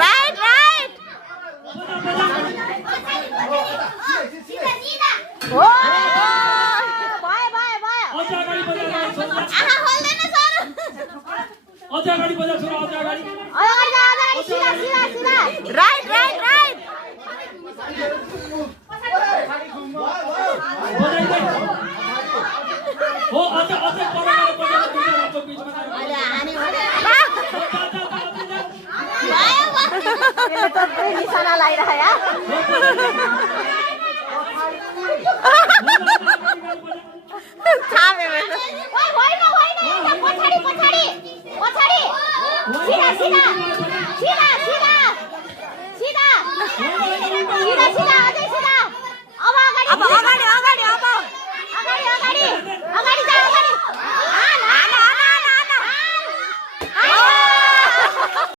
right right हो भयो भयो भयो आहा होल्दैन सर अझ अगाडि बजा छोरा अझ अगाडि अगाडि सिधा सिधा सिधा राइट राइट राइट हो अझ अझ परबाट बजा दुईजनाको बीचमा अहिले हानी भयो यसले त निशाना लगाइराख्यो थामे होइन होइन पछाडि पछाडि पछाडि सिधा सिधा सिधा सिधा